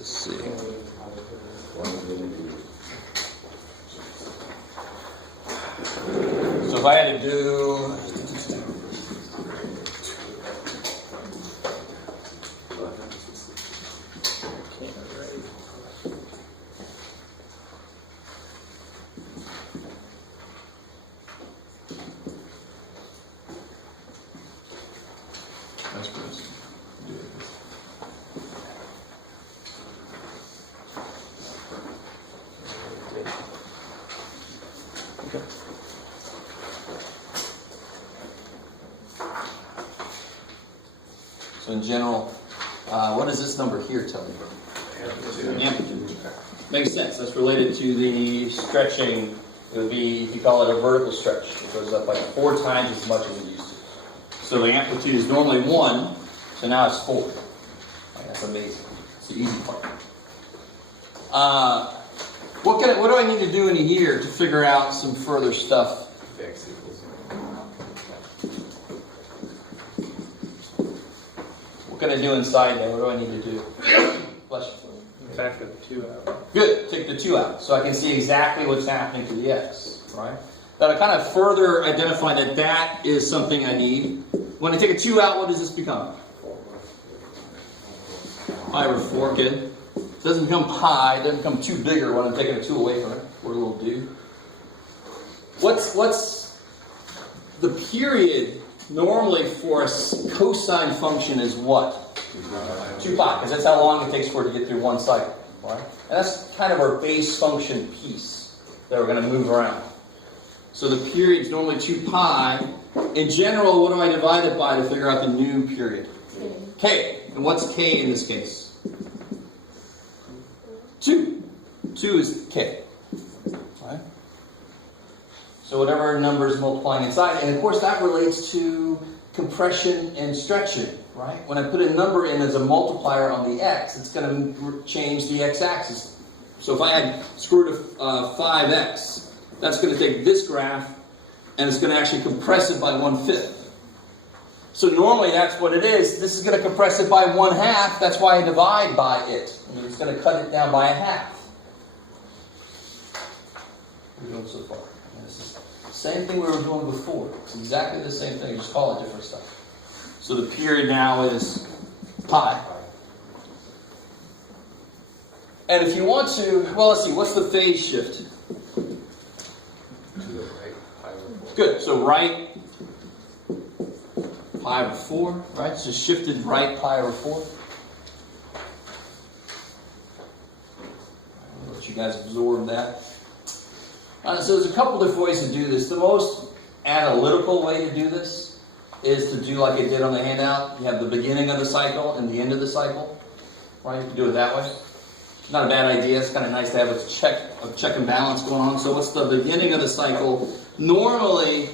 Let's see. So if I had to do So in general, what does this number here tell me? Amplitude. Makes sense. That's related to the stretching. It would be, if you call it a vertical stretch, it goes up like 4 times as much as it used to. So the amplitude is normally 1, so now it's 4. Like, that's amazing. It's the easy part. What do I need to do in here to figure out some further stuff? What can I do inside there? What do I need to do? Bless you. Factor the 2 out. Good. Take the 2 out, so I can see exactly what's happening to the x. Right. That'll kind of further identify that that is something I need. When I take a 2 out, what does this become? Pi over 4. Good. It doesn't become pi. It doesn't become 2 bigger when I'm taking a 2 away from it. What a little dude. What's the period normally for a cosine function is what? 2 pi, because that's how long it takes for it to get through one cycle. Right? And that's kind of our base function piece that we're going to move around. So the period is normally 2 pi. In general, what do I divide it by to figure out the new period? K. And what's k in this case? 2. 2 is k. Right? So whatever number is multiplying inside. And of course that relates to compression and stretching. Right? When I put a number in as a multiplier on the x, it's going to change the x-axis. So if I had square root of 5x, that's going to take this graph and it's going to actually compress it by 1/5. So normally that's what it is. This is going to compress it by 1/2. That's why I divide by it. I mean, it's going to cut it down by 1/2. What are we doing so far? This is the same thing we were doing before. It's exactly the same thing. Just call it different stuff. So the period now is pi. And if you want to, well, let's see, what's the phase shift? To the right, pi over 4. Good. So right, pi over 4, right? So shifted right, pi over 4. I'll let you guys absorb that. So there's a couple different ways to do this. The most analytical way to do this is to do like I did on the handout. You have the beginning of the cycle and the end of the cycle. Right? You can do it that way. Not a bad idea. It's kind of nice to have a check and balance going on. So what's the beginning of the cycle? Normally,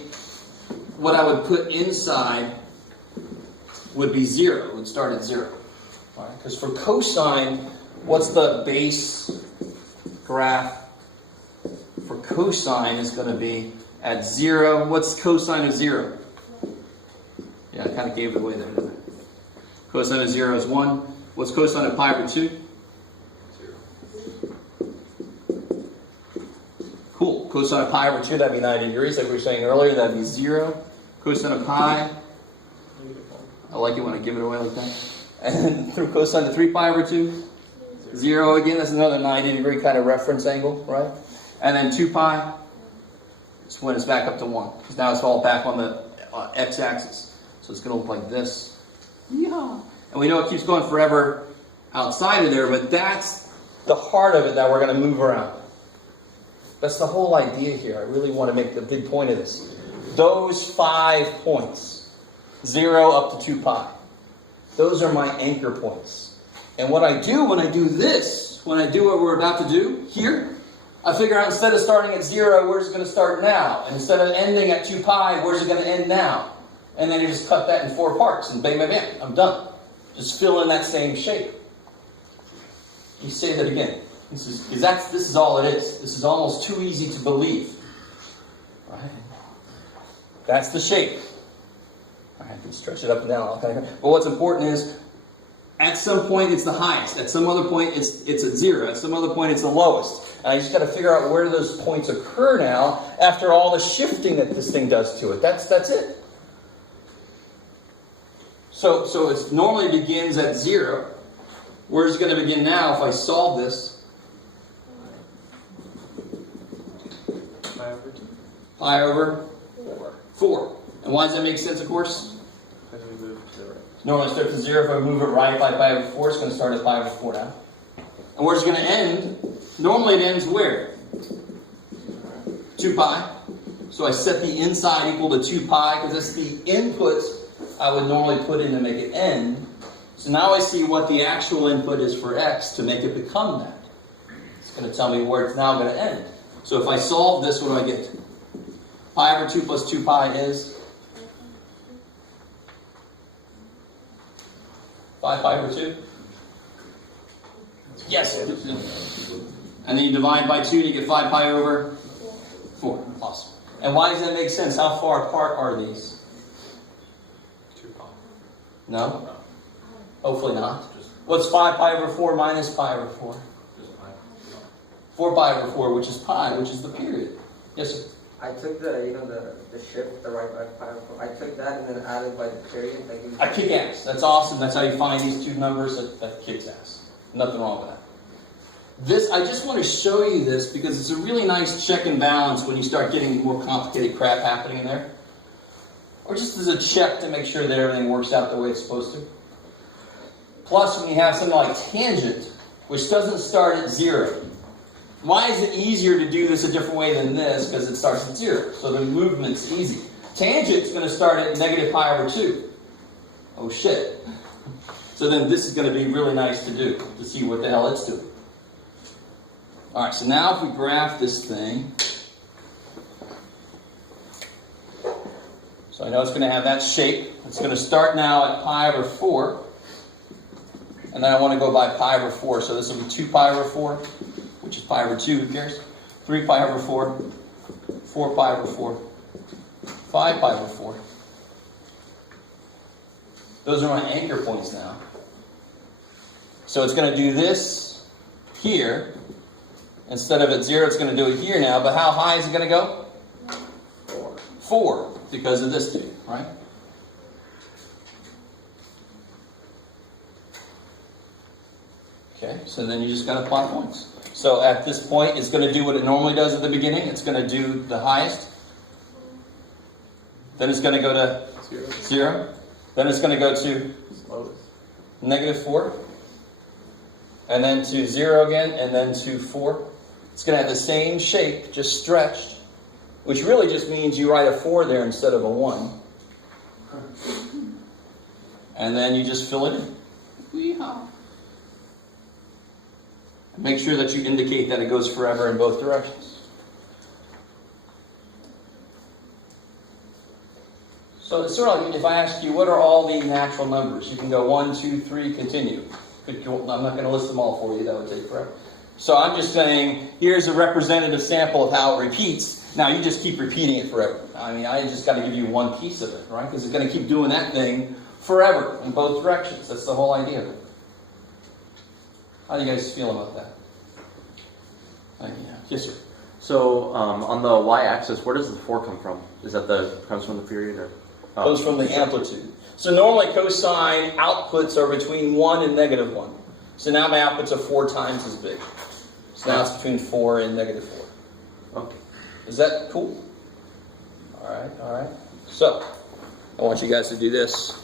what I would put inside would be 0. It would start at 0. Right? Because for cosine, what's the base graph for cosine is going to be at 0. What's cosine of 0? Yeah, I kind of gave it away there, didn't I? Cosine of 0 is 1. What's cosine of pi over 2? 0. Cool. Cosine of pi over 2, that'd be 90 degrees, like we were saying earlier. That'd be 0. Cosine of pi, I like it when I give it away like that. And through cosine of 3 pi over 2, 0 again. That's another 90 degree kind of reference angle, right? And then 2 pi is when it's back up to 1. Because now it's all back on the x-axis. So it's going to look like this. Yeah. And we know it keeps going forever outside of there, but that's the heart of it that we're going to move around. That's the whole idea here. I really want to make the big point of this. Those 5 points, 0 up to 2 pi, those are my anchor points. And what I do when I do this, when I do what we're about to do here, I figure out instead of starting at 0, where's it going to start now? And instead of ending at 2 pi, where's it going to end now? And then you just cut that in 4 parts, and bam, bam, bam, I'm done. Just fill in that same shape. You say that again. This is all it is. This is almost too easy to believe. Right? That's the shape. I can stretch it up and down. But what's important is At some point, it's the highest. At some other point, it's at 0. At some other point, it's the lowest. And I just got to figure out where those points occur now after all the shifting that this thing does to it. That's it. So it normally begins at 0. Where's it going to begin now if I solve this? Pi over 4. And why does that make sense, of course? Because we move to the right. Normally it starts at 0. If I move it right by pi over 4, it's going to start at pi over 4 now. And where's it going to end? Normally it ends where? 2 pi. So I set the inside equal to 2 pi because that's the input I would normally put in to make it end. So now I see what the actual input is for x to make it become that. It's going to tell me where it's now going to end. So if I solve this, what do I get? Pi over 2 plus 2 pi is 5 pi over 2? Yes. And then you divide by 2 and you get 5 pi over 4. Awesome. And why does that make sense? How far apart are these? 2 pi. No? Hopefully not. What's 5 pi over 4 minus pi over 4? Just pi. 4 pi over 4, which is pi, which is the period. Yes, sir? I took the shift, the right by pi over 4. I took that and then added by the period. I kick ass. That's awesome. That's how you find these two numbers. That kicks ass. Nothing wrong with that. This, I just want to show you this because it's a really nice check and balance when you start getting more complicated crap happening in there. Or just as a check to make sure that everything works out the way it's supposed to. Plus, when you have something like tangent, which doesn't start at 0. Why is it easier to do this a different way than this? Because it starts at 0. So the movement's easy. Tangent's going to start at negative pi over 2. Oh shit. So then this is going to be really nice to do, to see what the hell it's doing. Alright, so now if we graph this thing. So I know it's going to have that shape. It's going to start now at pi over 4. And then I want to go by pi over 4. So this will be 2 pi over 4, which is pi over 2, who cares? 3 pi over 4, 4 pi over 4, 5 pi over 4. Those are my anchor points now. So it's going to do this here. Instead of at 0, it's going to do it here now. But how high is it going to go? 4, because of this dude, right? Okay, so then you just got to plot points. So at this point, it's going to do what it normally does at the beginning. It's going to do the highest. Then it's going to go to 0. Then it's going to go to negative 4. And then to 0 again, and then to 4. It's going to have the same shape, just stretched. Which really just means you write a 4 there instead of a 1. And then you just fill it in. Weehaw. Make sure that you indicate that it goes forever in both directions. So it's sort of like if I ask you, what are all the natural numbers? You can go 1, 2, 3, continue. I'm not going to list them all for you. That would take forever. So I'm just saying, here's a representative sample of how it repeats. Now you just keep repeating it forever. I mean, I just got to give you one piece of it, right? Because it's going to keep doing that thing forever in both directions. That's the whole idea of it. How do you guys feel about that? Yes, sir. So on the y-axis, where does the 4 come from? Is that comes from the period or? Oh. Comes from the amplitude. So normally cosine outputs are between 1 and negative 1. So now my outputs are 4 times as big. So now it's between 4 and negative 4. Okay. Is that cool? All right. So I want you guys to do this.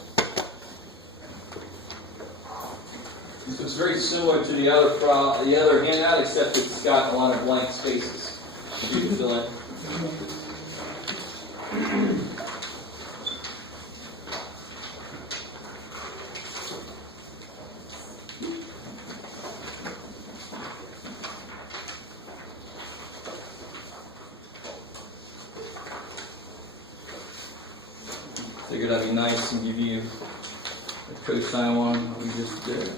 So it's very similar to the other handout, except it's got a lot of blank spaces for you to fill in. Figured I'd be nice and give you the cosine one we just did.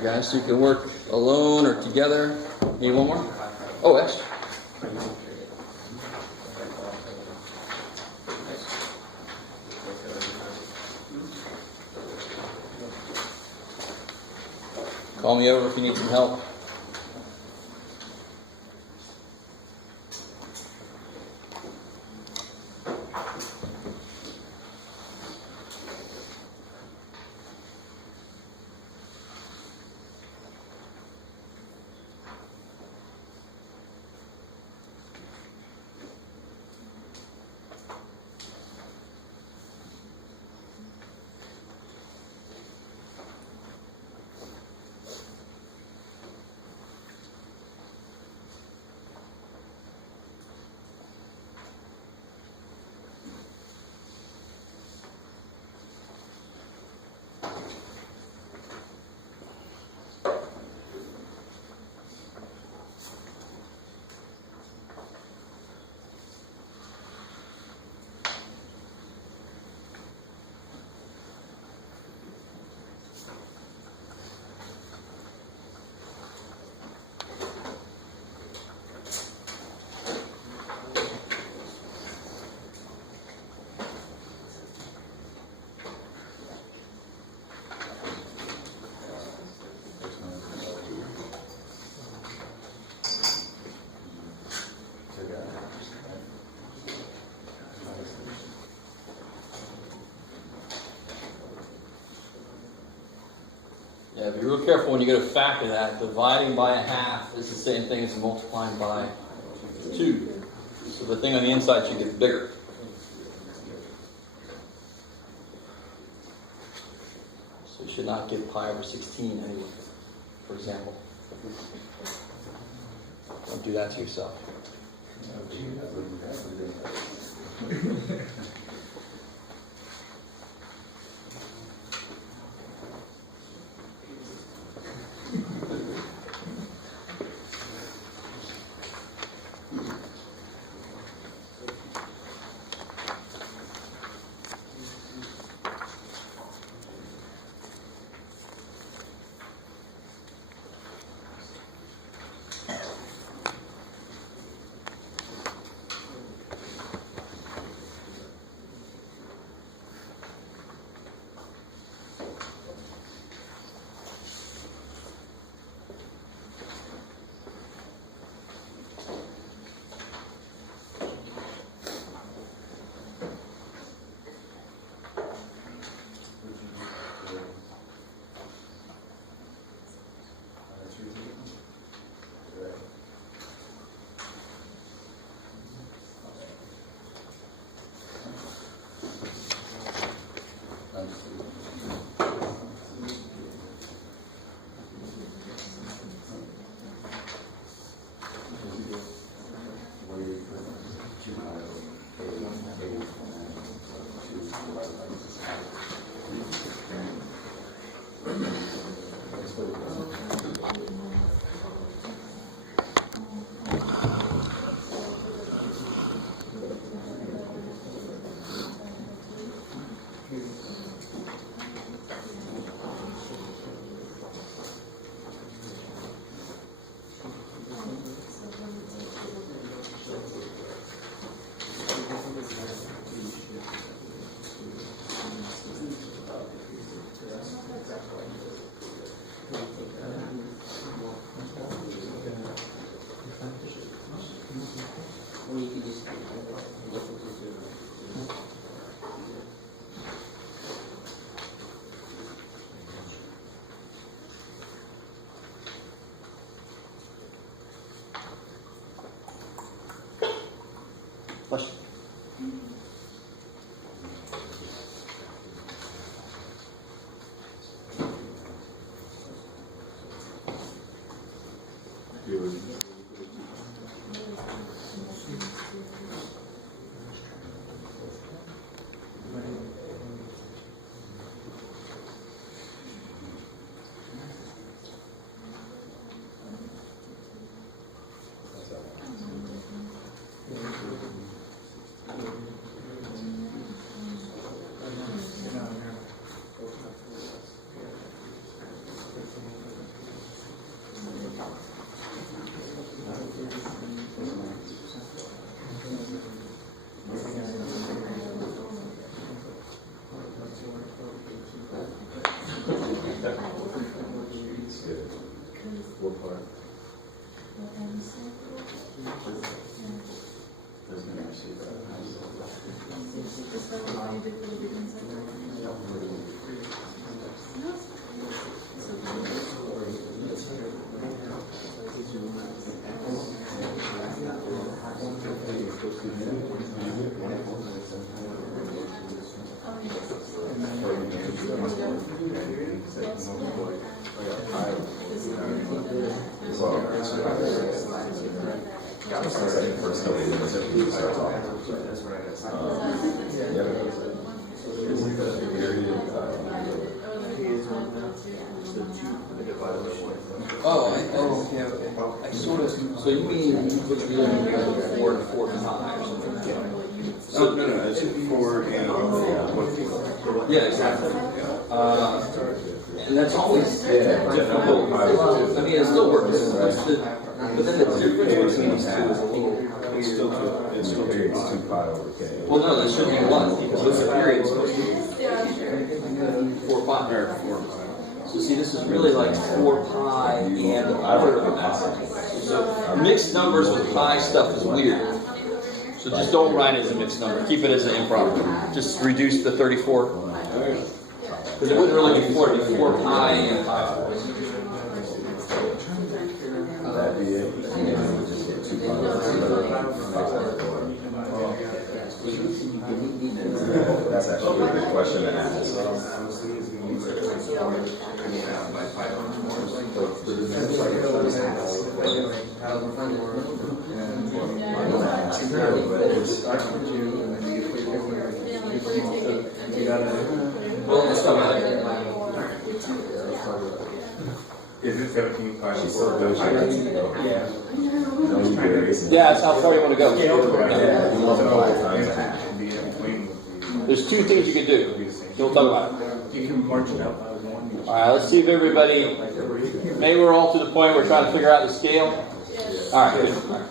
Alright guys, so you can work alone or together. Need one more? Oh, extra. Call me over if you need some help. Yeah, be real careful when you go to factor that. Dividing by a half is the same thing as multiplying by 2. So the thing on the inside should get bigger. So you should not get pi over 16 anyway, for example. Don't do that to yourself. Question? Okay. I sort of. So you mean what you're doing here, 4 to 4 to 5 or something? So no, it's 4 and 1. Yeah, exactly. And that's always difficult. I mean, it still works. But then the difference between these two is a little. It's still 2 pi over k. Well, no, that should be 1 because what's the period supposed to be? 4 pi. Or 4 pi. So see, this is really like 4 pi and a quarter of that. So mixed numbers with pi stuff is weird. So just don't write it as a mixed number. Keep it as an improper. Just reduce the 34. Because it wouldn't really be 4, it'd be 4 pi and pi. That'd be it. Just get 2 pi. That's actually a good question to ask. Well, let's go back. Is it 17 pi? Yeah, that's how far you want to go. Yeah. There's 2 things you can do. So we'll talk about it. You can march it out by 1. All right, let's see if everybody. Maybe we're all to the point where we're trying to figure out the scale. All right, good. All right.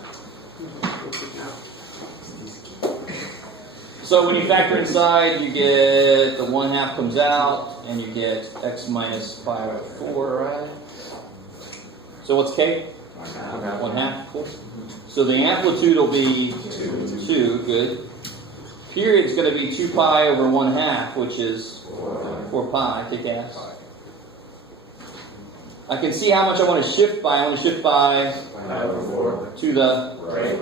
So when you factor inside, you get the 1/2 comes out, and you get x minus pi over 4, right? So what's k? 1/2. Cool. So the amplitude will be 2. Good. Period's going to be 2 pi over 1/2, which is 4 pi. Kick ass. I can see how much I want to shift by. I want to shift by to the right.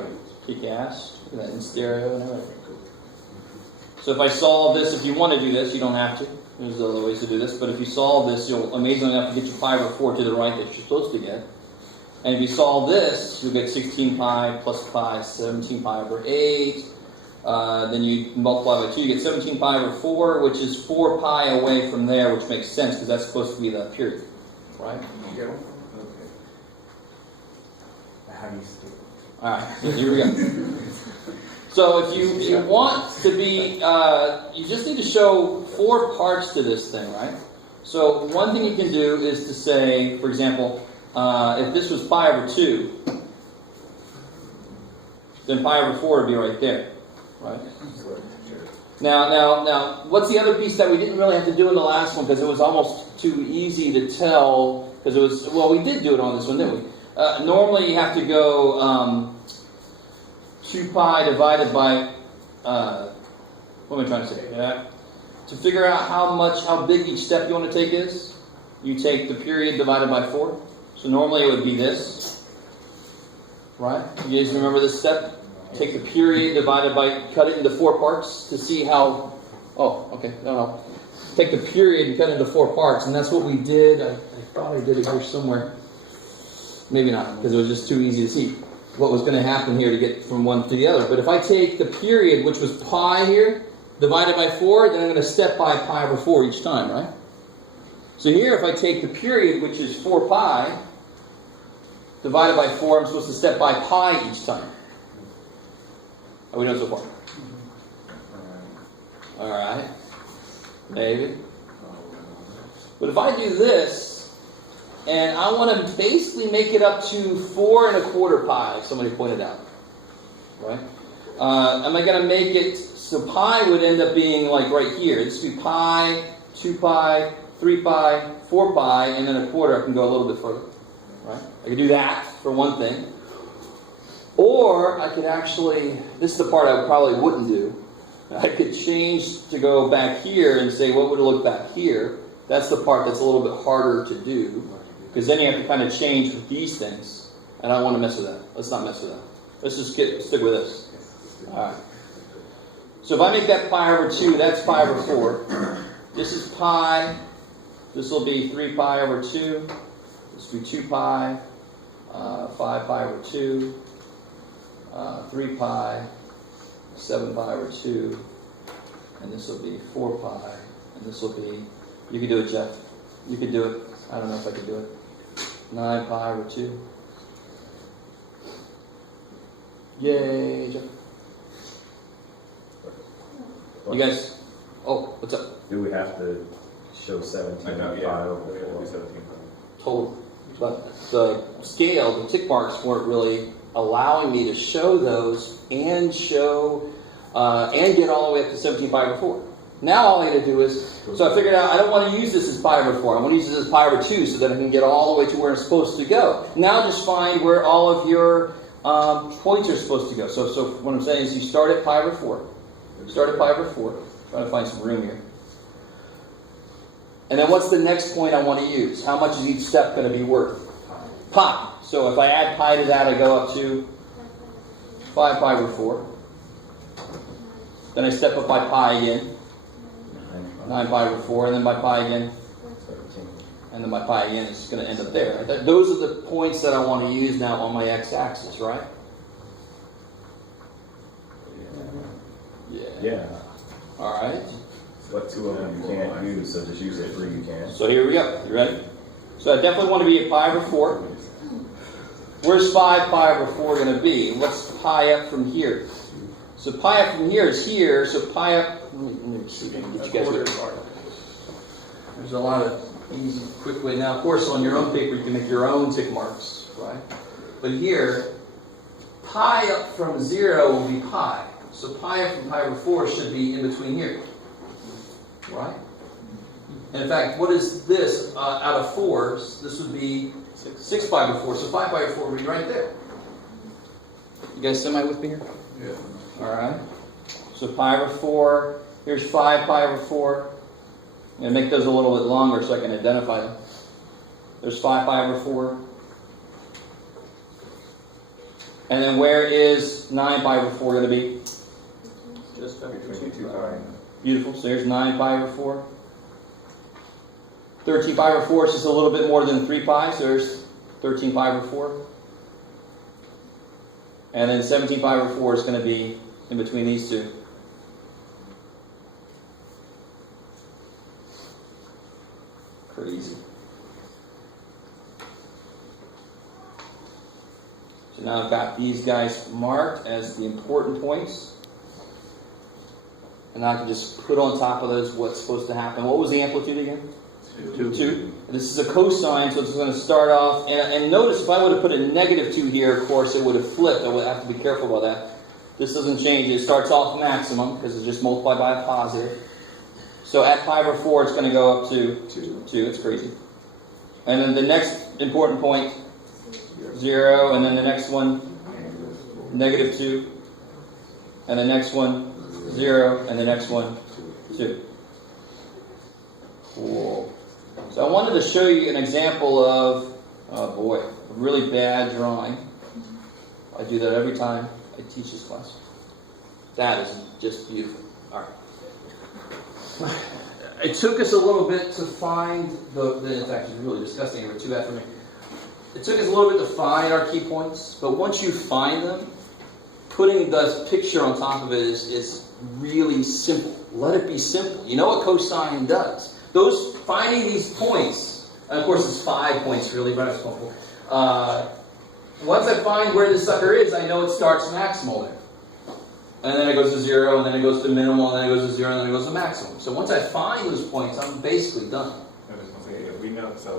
Kick ass. Look at that in stereo and everything. So if I solve this, if you want to do this, you don't have to. There's other ways to do this. But if you solve this, you'll amazingly enough get your pi over 4 to the right that you're supposed to get. And if you solve this, you'll get 16 pi plus pi, 17 pi over 8. Then you multiply by 2, you get 17 pi over 4, which is 4 pi away from there, which makes sense because that's supposed to be the period. Right? Okay. How do you skip? Alright, so here we go. So if you want to be, you just need to show 4 parts to this thing, right? So one thing you can do is to say, for example, if this was pi over 2, then pi over 4 would be right there, right? Now, what's the other piece that we didn't really have to do in the last one because it was almost too easy to tell, because it was, well, we did do it on this one, didn't we? Normally you have to go 2 pi divided by, what am I trying to say? Yeah. To figure out how big each step you want to take is, you take the period divided by 4. So normally it would be this, right? You guys remember this step? Take the period divided by, cut it into 4 parts to see how, oh, okay, no. Take the period and cut it into 4 parts, and that's what we did. I probably did it here somewhere. Maybe not, because it was just too easy to see what was going to happen here to get from one to the other. But if I take the period, which was pi here, divided by 4, then I'm going to step by pi over 4 each time, right? So here, if I take the period, which is 4 pi, divided by 4, I'm supposed to step by pi each time. Are we doing so far? Alright. Maybe. But if I do this, and I want to basically make it up to 4 1/4 pi, like somebody pointed out. Right? Am I going to make it, so pi would end up being like right here. This would be pi, 2 pi, 3 pi, 4 pi, and then 1/4 I can go a little bit further. Right? I could do that for one thing. Or I could actually, this is the part I probably wouldn't do. I could change to go back here and say, what would it look back here? That's the part that's a little bit harder to do. Because then you have to kind of change with these things. And I don't want to mess with that. Let's not mess with that. Let's just stick with this. Alright. So if I make that pi over 2, that's pi over 4. This is pi. This will be 3 pi over 2. This will be 2 pi. 5 pi over 2. 3 pi. 7 pi over 2. And this will be 4 pi. And this will be, you can do it, Jeff. You could do it. I don't know if I could do it. 9 pi over 2. Yay, Jeff. You guys, oh, what's up? Do we have to show 17 I know, and yeah. 5 over We have to do 4? 17. Total. But the scale, the tick marks weren't really allowing me to show those and show, and get all the way up to 17 pi over 4. Now all I got to do is, so I figured out I don't want to use this as pi over 4. I want to use this as pi over 2 so that I can get all the way to where it's supposed to go. Now just find where all of your points are supposed to go. So what I'm saying is you start at pi over 4. Start at pi over 4. Trying to find some room here. And then what's the next point I want to use? How much is each step going to be worth? Pi. So if I add pi to that, I go up to 5 pi over 4. Then I step up by pi again. 9 pi over 4, and then by pi again. 13. And then by pi again is going to end up there. Right? Those are the points that I want to use now on my x-axis, right? Yeah. All right. But 2 of them you can't use, so just use it 3 you can. So here we go. You ready? So I definitely want to be at pi over 4. Where's 5 pi over 4 going to be? What's pi up from here? So pi up from here is here. So pi up. Let me see if I can get you guys here. There's a lot of easy, quick way. Now, of course, on your own paper, you can make your own tick marks, right? But here, pi up from 0 will be pi. So pi up from pi over 4 should be in between here. Right? And in fact, what is this out of 4? This would be 6 pi over 4. So 5 pi over 4 would be right there. You guys semi with me here? Yeah. Alright. So pi over 4. Here's 5 pi over 4. I'm going to make those a little bit longer so I can identify them. There's 5 pi over 4. And then where is 9 pi over 4 going to be? Just between 2 pi. Beautiful. So here's 9 pi over 4. 13 pi over 4 is just a little bit more than 3 pi. So there's 13 pi over 4. And then 17 pi over 4 is going to be in between these two. Crazy. So now I've got these guys marked as the important points. And I can just put on top of those what's supposed to happen. What was the amplitude again? 2. This is a cosine, so it's going to start off. And notice if I would have put a -2 here, of course, it would have flipped. I would have to be careful about that. This doesn't change. It starts off maximum because it's just multiplied by a positive. So at pi over 4, it's going to go up to 2. It's crazy. And then the next important point, 0. And then the next one, -2. And the next one, 0. And the next one, 2. Cool. So I wanted to show you an example of, oh boy, a really bad drawing. I do that every time I teach this class. That is just beautiful. All right. It took us a little bit to find in fact, it's really disgusting. It was too bad for me. It took us a little bit to find our key points, but once you find them, putting the picture on top of it is really simple. Let it be simple. You know what cosine does. Those finding these points, and of course it's 5 points really, but it's helpful. Once I find where this sucker is, I know it starts maximal there. And then it goes to 0, and then it goes to minimal, and then it goes to 0, and then it goes to maximum. So once I find those points, I'm basically done. I was going to say, if we know, so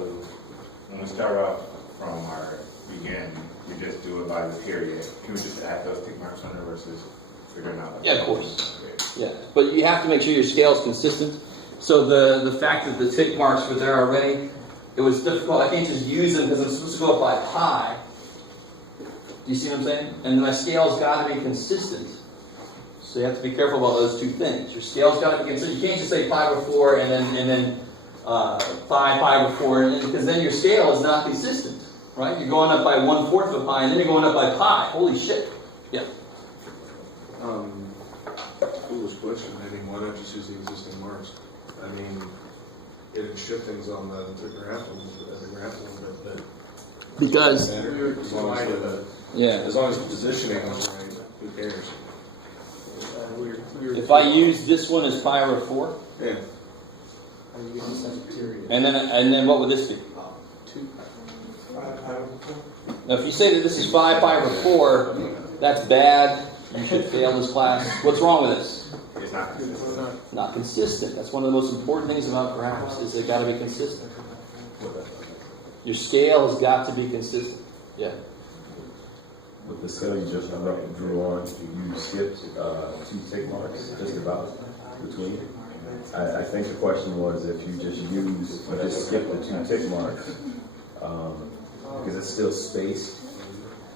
when we start off from our begin, we just do it by the period. Can we just add those tick marks under versus figuring out? Yeah, of course. Yeah, but you have to make sure your scale is consistent. So the fact that the tick marks were there already, it was difficult. I can't just use them because I'm supposed to go up by pi. Do you see what I'm saying? And my scale's got to be consistent. So you have to be careful about those two things. Your scale's got to be consistent. You can't just say pi over 4 and then 5 pi over 4, because then your scale is not consistent, right? You're going up by 1/4 of a pi, and then you're going up by pi. Holy shit! Yeah. Foolish question. I mean, why not just use the existing marks? I mean, it'd shift things on the graph a little bit, but Because, as long as yeah, as long as the positioning is right, who cares? if I use this one as pi over 4, Yeah. and then what would this be? Now, if you say that this is 5 pi over 4, that's bad. You should fail this class. What's wrong with this? It's not consistent. Not consistent. That's one of the most important things about graphs, is they got to be consistent. Your scale has got to be consistent. Yeah. With the scale you just drew on, you skipped 2 tick marks, just about between. I think the question was if you just skip the 2 tick marks, because it's still spaced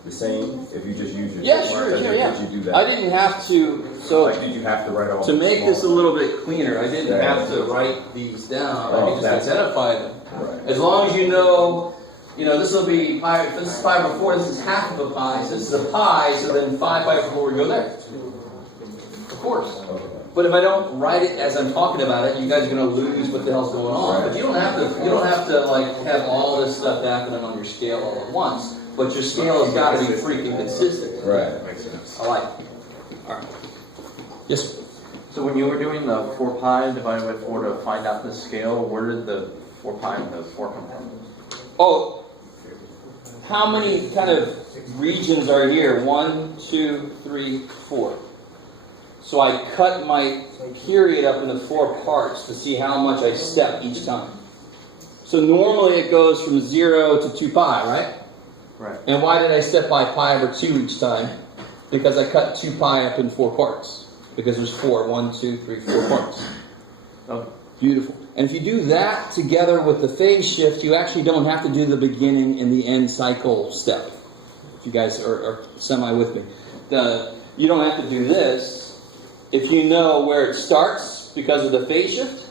the same. If you just use your Yeah, tick sure, marks, sure, yeah. did you do that? I didn't have to. So Like, did you have to write all to make this a little bit cleaner, I didn't have to write these down. I Oh, could just that's- identify them. Right. As long as you know, this will be pi. If this is pi over 4, this is half of a pi. So this is a pi. So then 5 pi over 4 would go there. Of course. Okay. But if I don't write it as I'm talking about it, you guys are going to lose what the hell's going on. But you don't have to. You don't have to have all this stuff happening on your scale all at once. But your scale has got to be freaking consistent. Right. Makes sense. I like it. All right. Yes, sir. So when you were doing the 4 pi divided by 4 to find out the scale, where did the 4 pi and the 4 come from? Oh, how many kind of regions are here? 1, 2, 3, 4. So I cut my period up into 4 parts to see how much I step each time. So normally it goes from 0 to 2 pi, right? Right. And why did I step by pi over 2 each time? Because I cut 2 pi up in 4 parts. Because there's 4. 1, 2, 3, 4 parts. Okay. Beautiful. And if you do that together with the phase shift, you actually don't have to do the beginning and the end cycle step. If you guys are semi with me. You don't have to do this if you know where it starts because of the phase shift,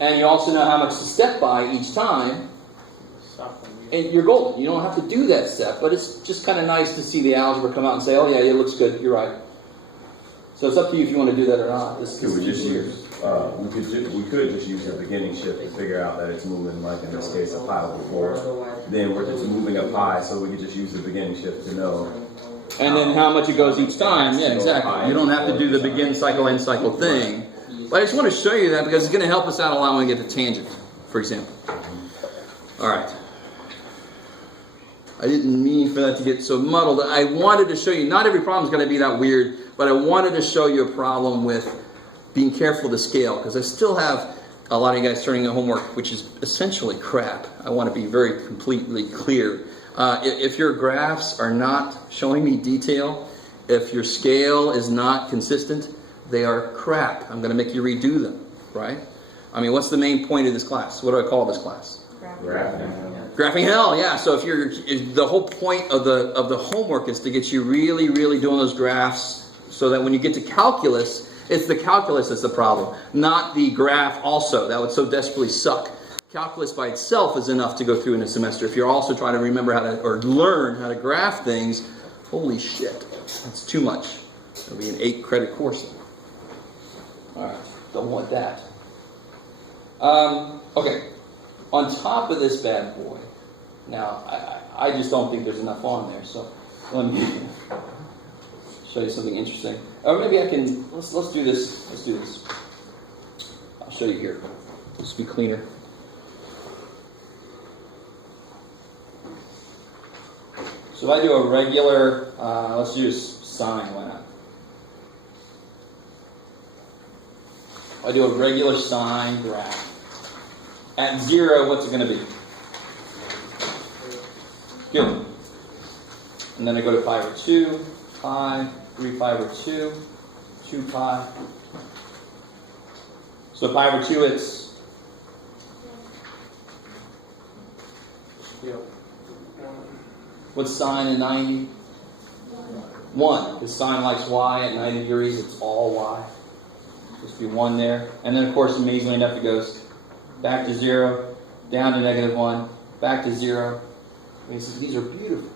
and you also know how much to step by each time, and you're golden. You don't have to do that step, but it's just kind of nice to see the algebra come out and say, oh yeah, it looks good, you're right. So it's up to you if you want to do that or not. Could we just use? We could just use the beginning shift to figure out that it's moving, like in this case, a pi over 4. Then we're just moving a pi, so we could just use the beginning shift to know. And then how much it goes each time. Yeah, exactly. You don't have to do the begin cycle, end cycle thing. But I just want to show you that because it's going to help us out a lot when we get to tangent, for example. All right. I didn't mean for that to get so muddled. I wanted to show you, not every problem is going to be that weird, but I wanted to show you a problem with being careful to scale, because I still have a lot of you guys turning in homework, which is essentially crap. I want to be very completely clear. If your graphs are not showing me detail, if your scale is not consistent, they are crap. I'm going to make you redo them, right? I mean, what's the main point of this class? What do I call this class? Graphing hell, yeah. So if the whole point of the homework is to get you really, really doing those graphs, so that when you get to calculus, it's the calculus that's the problem, not the graph also. That would so desperately suck. Calculus by itself is enough to go through in a semester. If you're also trying to remember how to, or learn how to graph things, holy shit, that's too much. It'll be an 8-credit course. All right, don't want that. Okay, on top of this bad boy, now I just don't think there's enough on there, so let me show you something interesting. Or maybe I can, let's do this. Let's do this. I'll show you here. This will be cleaner. So if I do a regular, let's do sine, why not? If I do a regular sine graph. At 0, what's it going to be? Good. And then I go to pi over 2, pi, 3 pi over 2, 2 pi. So pi over 2, it's... What's sine at 90? 1. Because sine likes y at 90 degrees, it's all y. Just be 1 there. And then, of course, amazingly enough, it goes back to 0, down to -1, back to 0. I mean, these are beautiful.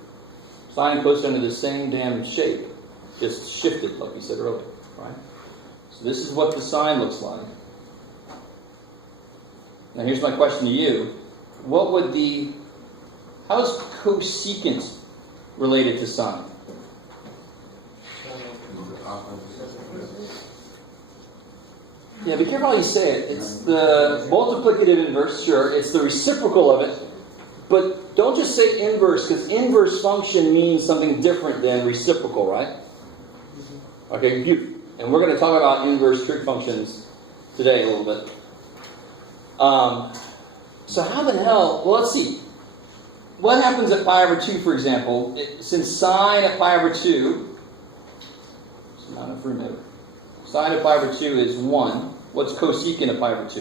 Sine and cosine are the same damn shape. just shifted, like we said earlier, right? So this is what the sine looks like. Now here's my question to you. How is cosecant related to sine? Yeah, be careful how you say it. It's the multiplicative inverse, sure. It's the reciprocal of it. But don't just say inverse, because inverse function means something different than reciprocal, right? Okay, beautiful. And we're going to talk about inverse trig functions today a little bit. So how the hell... Well, let's see. What happens at pi over 2, for example? Since sine at pi over 2... It's not a free minute. Sine of pi over 2 is 1. What's cosecant of pi over 2?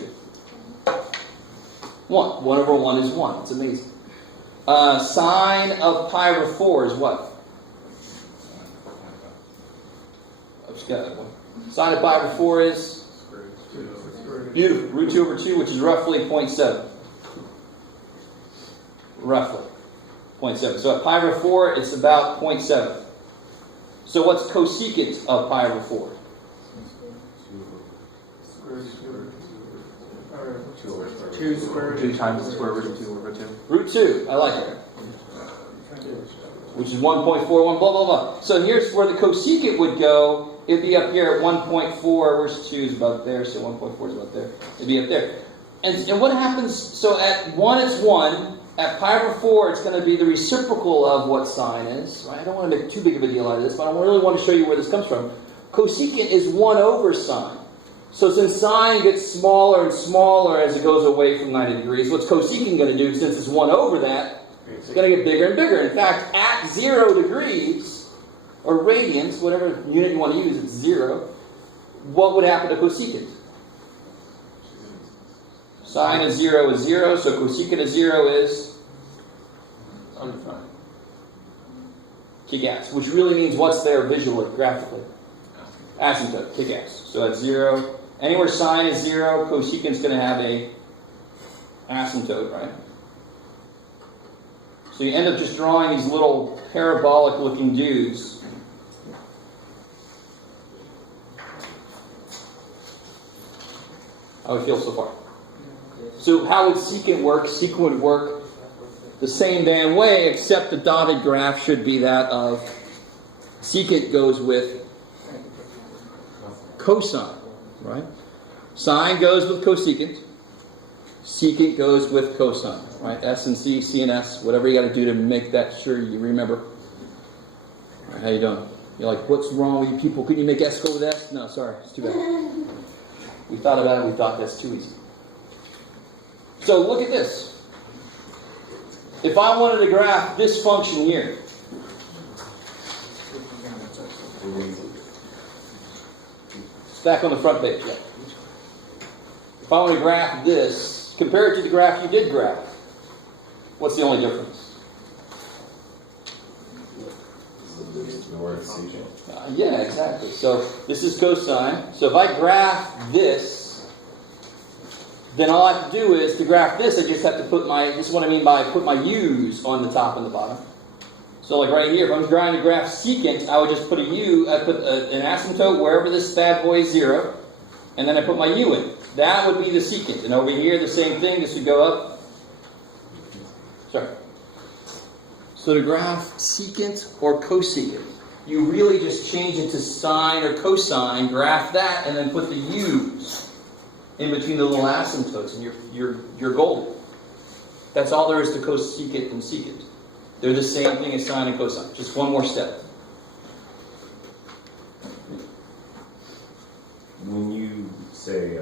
1. 1 over 1 is 1. It's amazing. Sine of pi over 4 is what? I just got that one. Sine of pi over 4 is? Beautiful. Root 2 over 2, which is roughly 0.7. Roughly 0.7. So at pi over 4, it's about 0.7. So what's cosecant of pi over 4? 2 square root. 2 times the square root of 2 over 2. Root 2. I like it. Which is 1.41, blah, blah, blah. So here's where the cosecant would go. It'd be up here at 1.4. Where's 2 is about there, so 1.4 is about there. It'd be up there. And what happens, so at 1 it's 1. At pi over 4, it's going to be the reciprocal of what sine is. Right? I don't want to make too big of a deal out of this, but I really want to show you where this comes from. Cosecant is 1 over sine. So since sine gets smaller and smaller as it goes away from 90 degrees, what's cosecant going to do? Since it's 1 over that, it's going to get bigger and bigger. In fact, at 0 degrees, or radians, whatever unit you want to use, it's 0, what would happen to cosecant? Sine of 0 is 0, so cosecant of 0 is undefined. Kick-ass, which really means what's there visually, graphically. Asymptote, kick-ass. So at 0, anywhere sine is 0, cosecant's going to have a asymptote, right? So you end up just drawing these little parabolic-looking dudes. How do we feel so far? So how would secant work? Secant would work the same damn way, except the dotted graph should be that of secant goes with cosine, right? Sine goes with cosecant. Secant goes with cosine, right? S and C, C and S, whatever you got to do to make that sure you remember. All right, how you doing? You're like, what's wrong with you people? Couldn't you make S go with S? No, sorry, it's too bad. We thought about it, we thought that's too easy. So look at this. If I wanted to graph this function here, it's back on the front page. Yeah. If I want to graph this, compare it to the graph you did graph, what's the only difference? The word secant. Yeah, exactly. So this is cosine. So if I graph this, then all I have to do is, to graph this, I just have to put this is what I mean by put my u's on the top and the bottom. So like right here, if I'm trying to graph secant, I would just put a u, I put an asymptote wherever this bad boy is 0, and then I put my u in. That would be the secant. And over here, the same thing, this would go up. Sorry. So to graph secant or cosecant, you really just change it to sine or cosine, graph that, and then put the u's in between the little asymptotes, and you're golden. That's all there is to cosecant and secant. They're the same thing as sine and cosine. Just one more step. When you say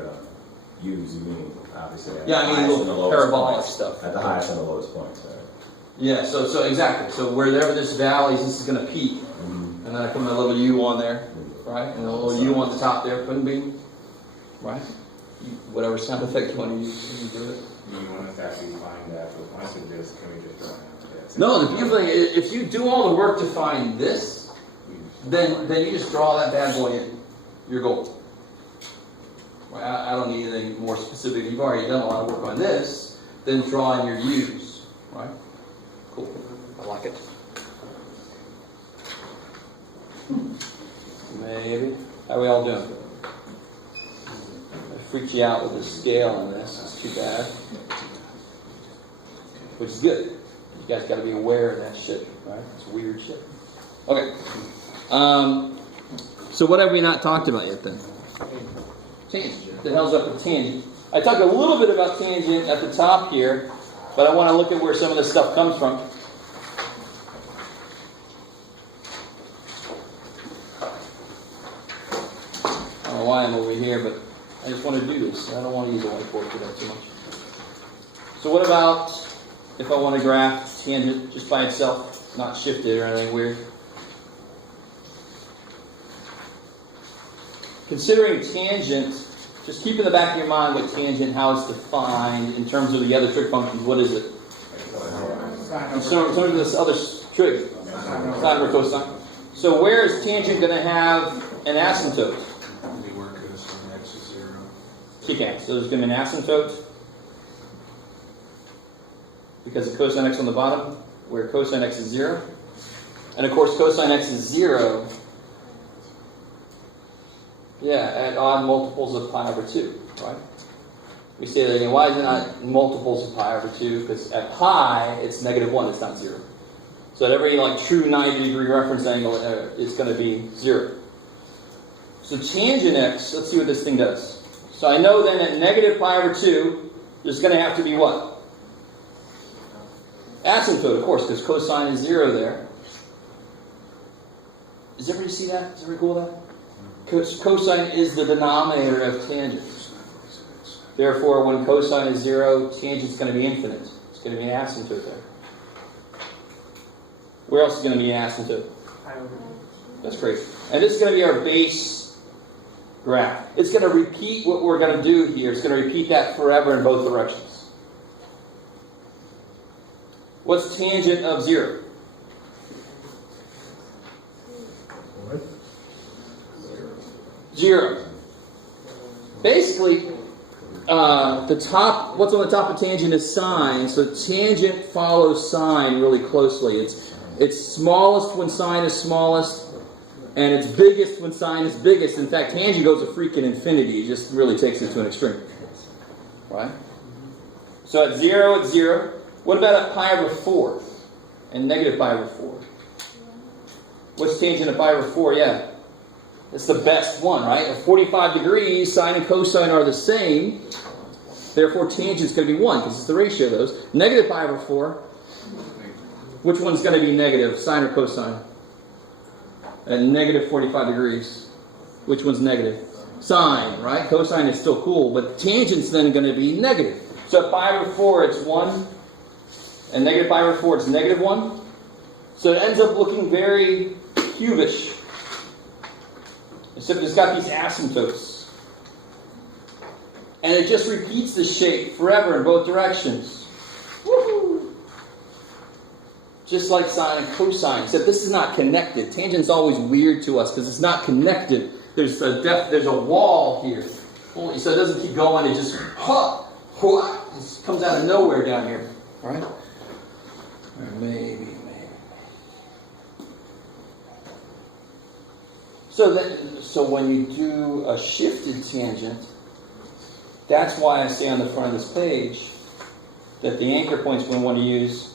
use, you mean obviously at Yeah, I the mean highest and the little lowest parabolic points. stuff. At the highest and the lowest points, right? Yeah, so exactly. So wherever this valley is, this is going to peak. Mm-hmm. And then I put my little u on there, right? And a little u on the top there, bing, bing, right? Whatever sound effect you want to use, you do it. You want us to actually find that, but once it just, can we just draw it? No, the beautiful thing is, if you do all the work to find this, then you just draw that bad boy in. You're golden. Right? I don't need anything more specific. You've already done a lot of work on this. Then draw in your u's. Right? Cool. I like it. Maybe. How are we all doing? I freaked you out with the scale on this. It's too bad. Which is good. You guys got to be aware of that shit, right? It's weird shit. Okay. So what have we not talked about yet then? Tangent. The hell's up with tangent? I talked a little bit about tangent at the top here, but I want to look at where some of this stuff comes from. I don't know why I'm over here, but I just want to do this. I don't want to use a whiteboard for that too much. So what about if I want to graph tangent just by itself, not shifted or anything weird? Considering tangent, just keep in the back of your mind what tangent, how it's defined in terms of the other trig functions. What is it? In terms of this other trig, sine or cosine. So where is tangent going to have an asymptote? Anywhere cosine x is 0. TCAM. So there's going to be an asymptote because of cosine x on the bottom, where cosine x is 0. And of course, cosine x is 0. Yeah, at odd multiples of pi over 2, right? We say that, why is it not multiples of pi over 2? Because at pi, it's -1, it's not 0. So at every true 90-degree reference angle, it's going to be 0. So tangent x, let's see what this thing does. So I know then at negative pi over 2, there's going to have to be what? Asymptote, of course, because cosine is 0 there. Does everybody see that? Does everybody cool with that? Cosine is the denominator of tangent. Therefore, when cosine is 0, tangent is going to be infinite. It's going to be an asymptote there. Where else is going to be an asymptote? That's great. And this is going to be our base graph. It's going to repeat what we're going to do here. It's going to repeat that forever in both directions. What's tangent of 0? Zero. Basically, what's on the top of tangent is sine. So tangent follows sine really closely. It's smallest when sine is smallest, and it's biggest when sine is biggest. In fact, tangent goes to freaking infinity. It just really takes it to an extreme. Right? So at 0, it's 0. What about at pi over 4 and negative pi over 4? What's tangent of pi over 4? Yeah. It's the best one, right? At 45 degrees, sine and cosine are the same. Therefore, tangent is going to be 1, because it's the ratio of those. Negative pi over 4. Which one's going to be negative, sine or cosine? At negative 45 degrees. Which one's negative? Sine, right? Cosine is still cool, but tangent's then going to be negative. So at pi over 4, it's 1. And negative pi over 4, it's negative 1. So it ends up looking very cubish. Except it's got these asymptotes. And it just repeats the shape forever in both directions. Woo-hoo! Just like sine and cosine. Except this is not connected. Tangent's always weird to us because it's not connected. There's a wall here. So it doesn't keep going. It just it comes out of nowhere down here. Alright? Maybe. So when you do a shifted tangent, that's why I say on the front of this page that the anchor points we want to use,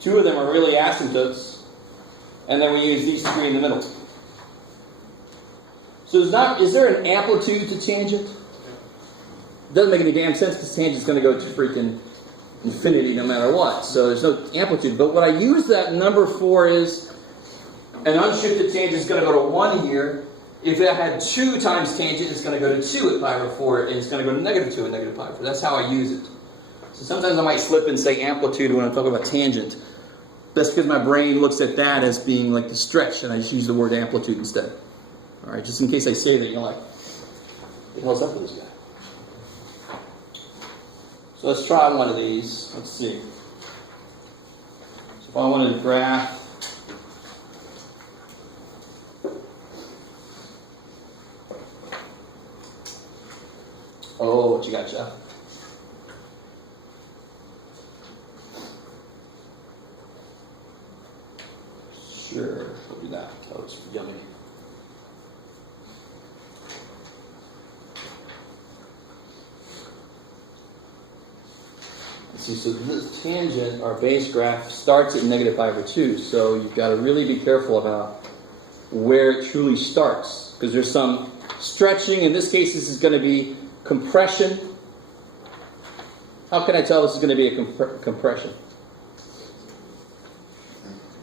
2 of them are really asymptotes, and then we use these 3 in the middle. So is there an amplitude to tangent? It doesn't make any damn sense because tangent's going to go to freaking infinity no matter what. So there's no amplitude. But what I use that number for is an unshifted tangent is going to go to 1 here. If it had 2 times tangent, it's going to go to 2 at pi over 4, and it's going to go to negative 2 at negative pi over 4. That's how I use it. So sometimes I might slip and say amplitude when I'm talking about tangent. That's because my brain looks at that as being like the stretch, and I just use the word amplitude instead. All right, just in case I say that, you're like, what the hell's up with this guy? So let's try one of these. Let's see. So if I wanted to graph what you got, Jeff? Sure, we'll do that. Oh, it's yummy. see, so this tangent, our base graph, starts at negative pi over 2. So you've got to really be careful about where it truly starts. Because there's some stretching. In this case, this is going to be compression. How can I tell this is going to be a compression?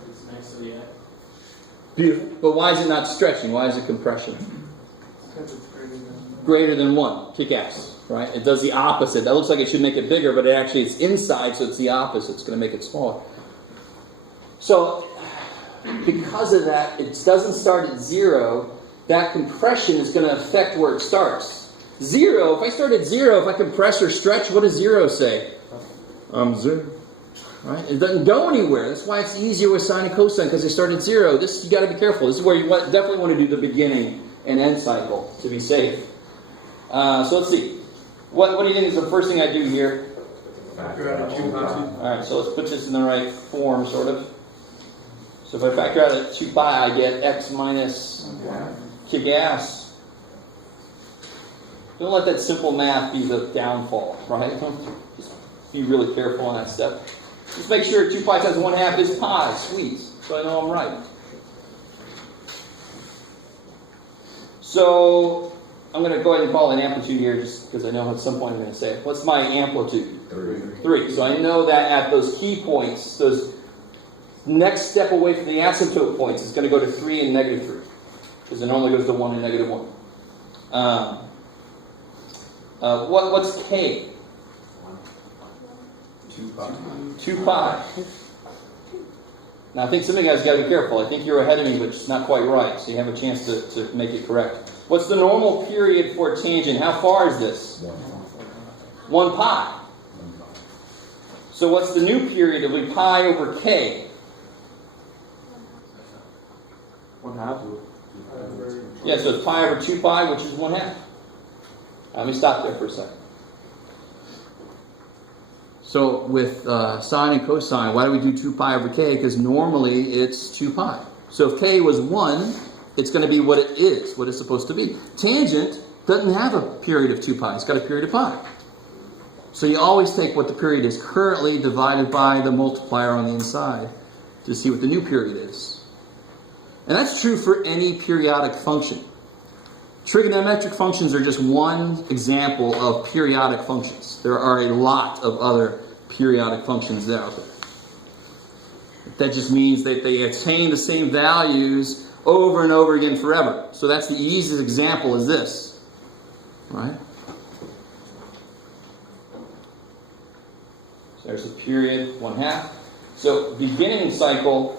It's next to the end. Beautiful. But why is it not stretching? Why is it compression? Because it's Greater than 1. Kick ass. Right? It does the opposite. That looks like it should make it bigger, but it's inside, so it's the opposite. It's going to make it smaller. So, because of that, it doesn't start at 0. That compression is going to affect where it starts. 0, if I start at 0, if I compress or stretch, what does 0 say? 0. Right? It doesn't go anywhere. That's why it's easier with sine and cosine, because they start at 0. This, you got to be careful. This is where you definitely want to do the beginning and end cycle to be safe. So let's see. What do you think is the first thing I do here? Alright, so let's put this in the right form, sort of. So if I factor out at 2 pi, I get x minus kick ass. Don't let that simple math be the downfall, right? Just be really careful on that step. Just make sure 2 pi times 1/2 is pi, sweet, so I know I'm right. So I'm going to go ahead and call it an amplitude here, just because I know at some point I'm going to say it. What's my amplitude? 3. So I know that at those key points, those next step away from the asymptote points is going to go to 3 and negative 3. Because it normally goes to 1 and negative 1. What's K? 2 pi. 2 pi. Now I think some of you guys got to be careful. I think you're ahead of me, but it's not quite right. So you have a chance to make it correct. What's the normal period for a tangent? How far is this? 1 pi. So what's the new period? It'll be pi over k. 1/2. Yeah, so it's pi over 2 pi, which is 1/2. Let me stop there for a second. So with sine and cosine, why do we do 2 pi over k? Because normally it's 2 pi. So if k was 1, it's going to be what it is, what it's supposed to be. Tangent doesn't have a period of 2 pi. It's got a period of pi. So you always take what the period is currently divided by the multiplier on the inside to see what the new period is. And that's true for any periodic function. Trigonometric functions are just one example of periodic functions. There are a lot of other periodic functions out there. That just means that they attain the same values over and over again forever. So that's the easiest example is this. Right? So there's a period, 1/2. So beginning cycle,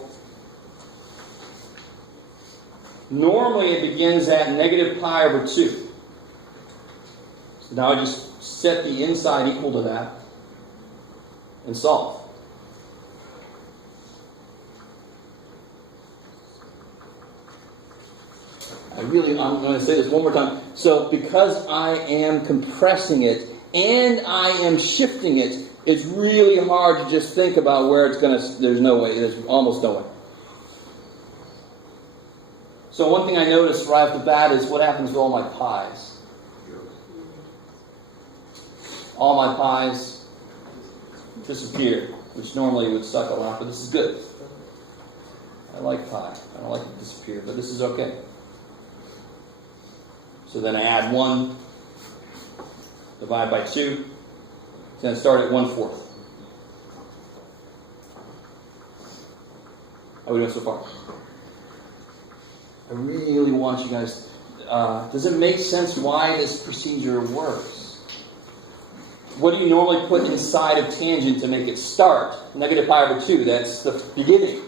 normally it begins at negative pi over 2. So now I just set the inside equal to that and solve. I'm going to say this one more time. So because I am compressing it and I am shifting it, it's really hard to just think about where it's going to, there's no way, there's almost no way. So one thing I noticed right off the bat is what happens with all my pies. All my pies disappear, which normally would suck a lot, but this is good. I like pi. I don't like it to disappear, but this is okay. So then I add 1, divide by 2, then start at 1/4. How are we doing so far? I really want you guys, does it make sense why this procedure works? What do you normally put inside of tangent to make it start? Negative pi over 2, that's the beginning.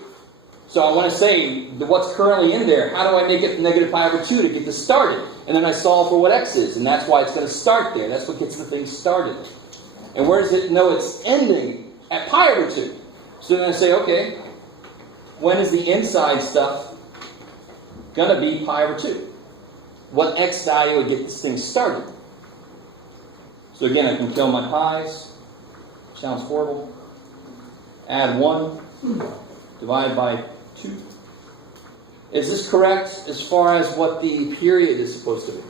So I want to say what's currently in there. How do I make it negative pi over 2 to get this started? And then I solve for what x is, and that's why it's going to start there. That's what gets the thing started. And where does it know it's ending? At pi over 2. So then I say, okay, when is the inside stuff going to be pi over 2? What x value would get this thing started? So again, I can kill my pi's. Sounds horrible. Add 1. Divide by 2. Is this correct as far as what the period is supposed to be?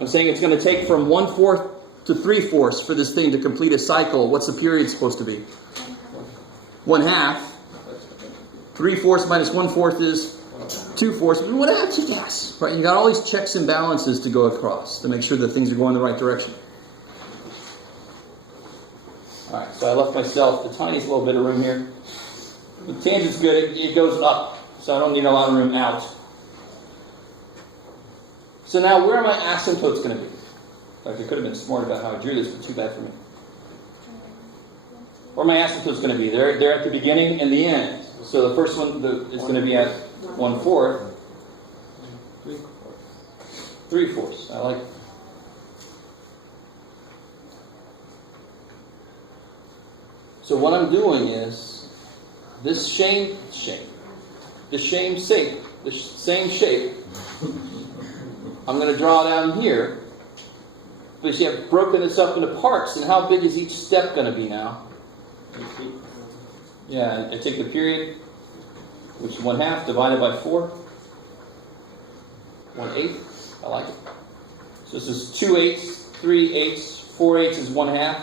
I'm saying it's going to take from 1/4 to 3/4 for this thing to complete a cycle, what's the period supposed to be? 1/2. 3/4 minus 1/4 is 2/4. 1/2, yes. Right? You got all these checks and balances to go across to make sure that things are going the right direction. All right, so I left myself the tiniest little bit of room here. The tangent's good. It goes up, so I don't need a lot of room out. So now, where are my asymptotes going to be? In fact, I could have been smart about how I drew this, but too bad for me. Where are my asymptotes going to be? They're at the beginning and the end. So the first one is going to be at 1/4. 3/4. I like it. So what I'm doing is this same shape. I'm going to draw down here. But you see, I've broken this up into parts. And how big is each step going to be now? Yeah, I take the period, which is 1/2, divided by 4. 1/8. I like it. So this is 2/8, 3/8, 4/8 is 1/2,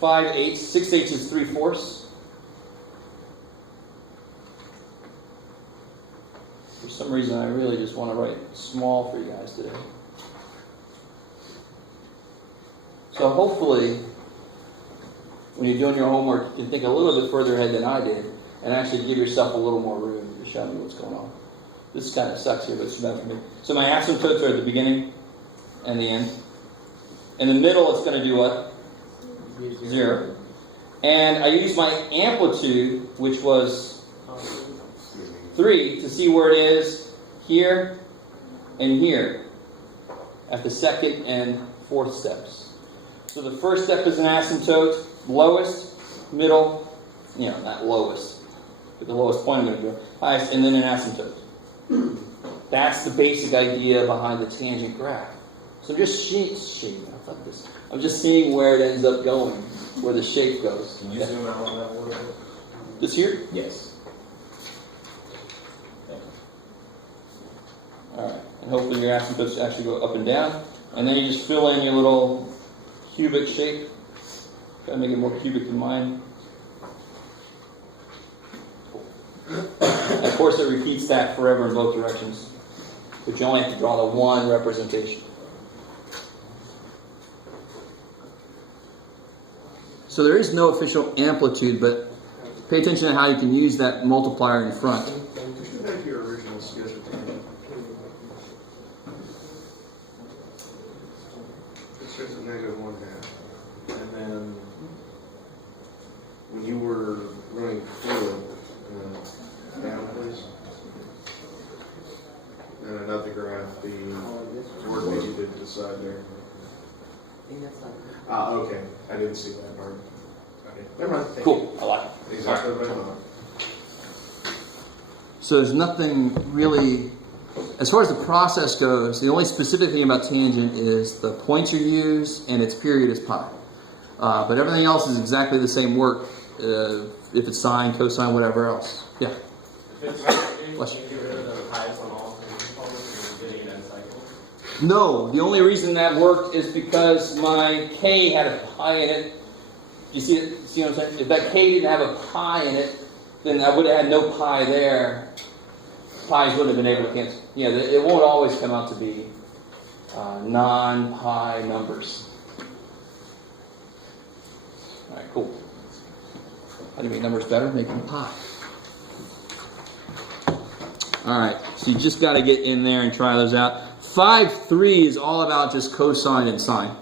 5/8, 6/8 is 3/4. For some reason, I really just want to write small for you guys today. So hopefully, when you're doing your homework, you can think a little bit further ahead than I did and actually give yourself a little more room to show me what's going on. This kind of sucks here, but it's too bad for me. So my asymptotes are at the beginning and the end. In the middle, it's going to do what? 0. And I use my amplitude, which was 3, to see where it is here and here at the second and fourth steps. So the first step is an asymptote, lowest, middle, not lowest, but the lowest point I'm going to do, highest, and then an asymptote. That's the basic idea behind the tangent graph. So I'm just I'm just seeing where it ends up going, where the shape goes. Can you zoom out on that a little bit? This here? Yes. Alright, and hopefully your asymptotes actually go up and down. And then you just fill in your little cubic shape. Try to make it more cubic than mine. And of course, it repeats that forever in both directions. But you only have to draw the one representation. So there is no official amplitude, but pay attention to how you can use that multiplier in front. Go back to your original sketch of tangent. It starts at -1/2. And then when you were running through it, down please. And another graph, the coordinate you did to the side there. Okay. I didn't see that part. Okay. Never mind. Thank Cool, I like it. you. Exactly what I thought. So there's nothing really, as far as the process goes, the only specific thing about tangent is the points you use and its period is pi. But everything else is exactly the same work, if it's sine, cosine, whatever else. Yeah? If it's you can get rid of the pies on all components and getting that cycle. No, the only reason that worked is because my k had a pi in it. Do you see it? See what I'm saying? If that k didn't have a pi in it, then I would have had no pi there. Pi's wouldn't have been able to cancel. Yeah, it won't always come out to be non-pi numbers. All right, cool. How do you make numbers better? Make them pi. All right, so you just got to get in there and try those out. 5.3 is all about just cosine and sine.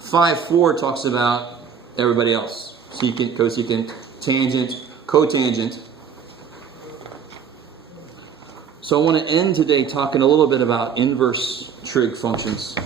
5.4 talks about everybody else. Secant, cosecant, tangent, cotangent. So I want to end today talking a little bit about inverse trig functions.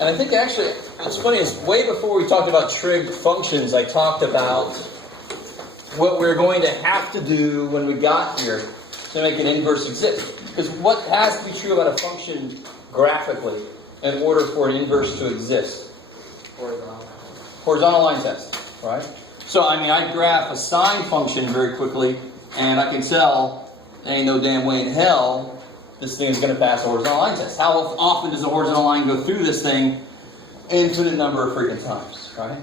And I think actually, what's funny is way before we talked about trig functions, I talked about what we're going to have to do when we got here. to make an inverse exist. Because what has to be true about a function graphically in order for an inverse to exist? Horizontal line test, right? So, I mean, I graph a sine function very quickly, and I can tell there ain't no damn way in hell this thing is going to pass a horizontal line test. How often does a horizontal line go through this thing? Infinite number of freaking times, right?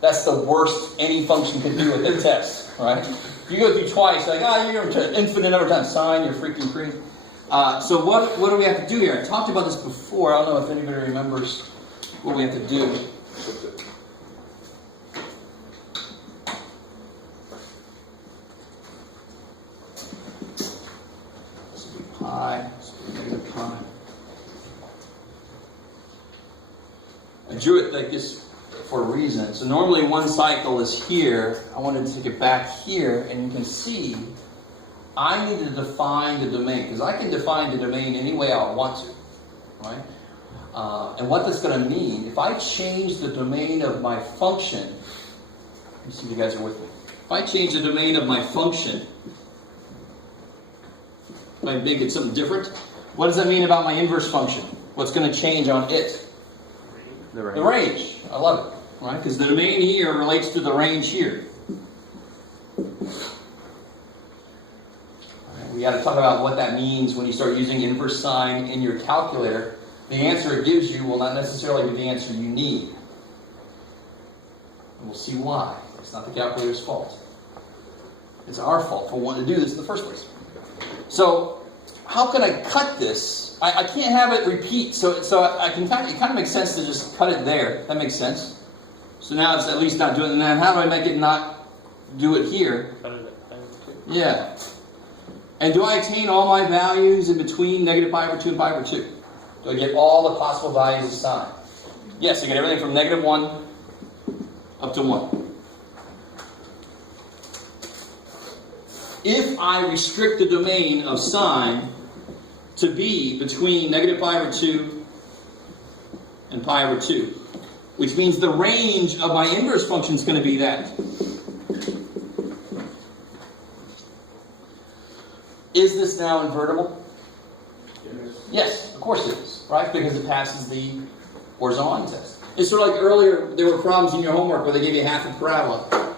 That's the worst any function can do with a test, right? If you go through twice, like, you're going to infinite number of times. Sine, you're freaking crazy. So what do we have to do here? I talked about this before. I don't know if anybody remembers what we have to do. Pi, negative pi. I drew it like this for a reason. So normally one cycle is here. I wanted to take it back here, and you can see I need to define the domain, because I can define the domain any way I want to, right? And what that's going to mean, if I change the domain of my function, let me see if you guys are with me. If I change the domain of my function, if I make it something different, what does that mean about my inverse function? What's going to change on it? The range. I love it, right? Because the domain here relates to the range here. We got to talk about what that means when you start using inverse sine in your calculator. The answer it gives you will not necessarily be the answer you need. And we'll see why. It's not the calculator's fault. It's our fault for wanting to do this in the first place. So, how can I cut this? I can't have it repeat, so I can it kind of makes sense to just cut it there. That makes sense. So now it's at least not doing it. And then how do I make it not do it here? Cut it at pi over 2. Yeah. And do I attain all my values in between negative pi over 2 and pi over 2? Do I get all the possible values of sine? Yes, I get everything from negative 1 up to 1. If I restrict the domain of sine to be between negative pi over 2 and pi over 2, which means the range of my inverse function is going to be that. Is this now invertible? Yes, of course it is, right? Because it passes the horizontal line test. It's sort of like earlier, there were problems in your homework where they gave you half a parabola.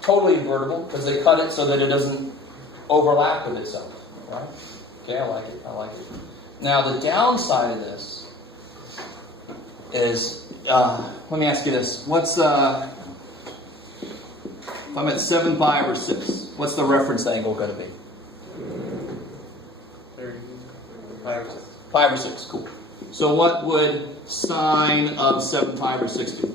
Totally invertible, because they cut it so that it doesn't overlap with itself, right? Okay, I like it. Now, the downside of this is, let me ask you this. What's, if I'm at 7 pi over 6, what's the reference angle going to be? 30. Pi over 6. Pi over 6, cool. So what would sine of 7 pi over 6 be?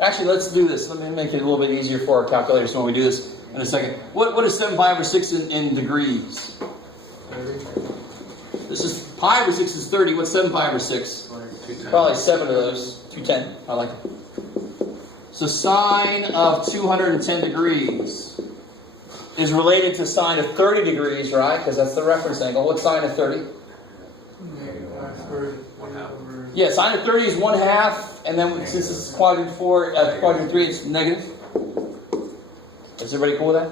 Actually, let's do this. Let me make it a little bit easier for our calculators when we do this in a second. What is 7 pi over 6 in degrees? 30. This is pi over 6 is 30. What's 7 pi over 6? Probably 7 of those. 210. I like it. So sine of 210 degrees is related to sine of 30 degrees, right? Because that's the reference angle. What's sine of 30? Yeah, sine of 30 is 1/2, and then since it's quadrant 3, it's negative. Is everybody cool with that?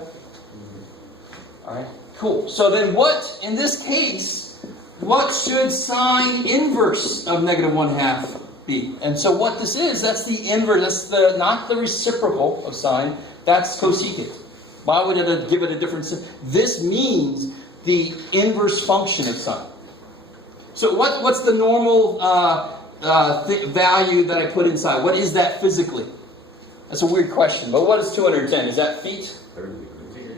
All right, cool. So then what, in this case, what should sine inverse of negative 1/2 be? And so what this is, that's the inverse, that's not the reciprocal of sine, that's cosecant. Why would it give it a different? This means the inverse function of sine. So what's the normal value that I put inside? What is that physically? That's a weird question. But what is 210? Is that feet? 30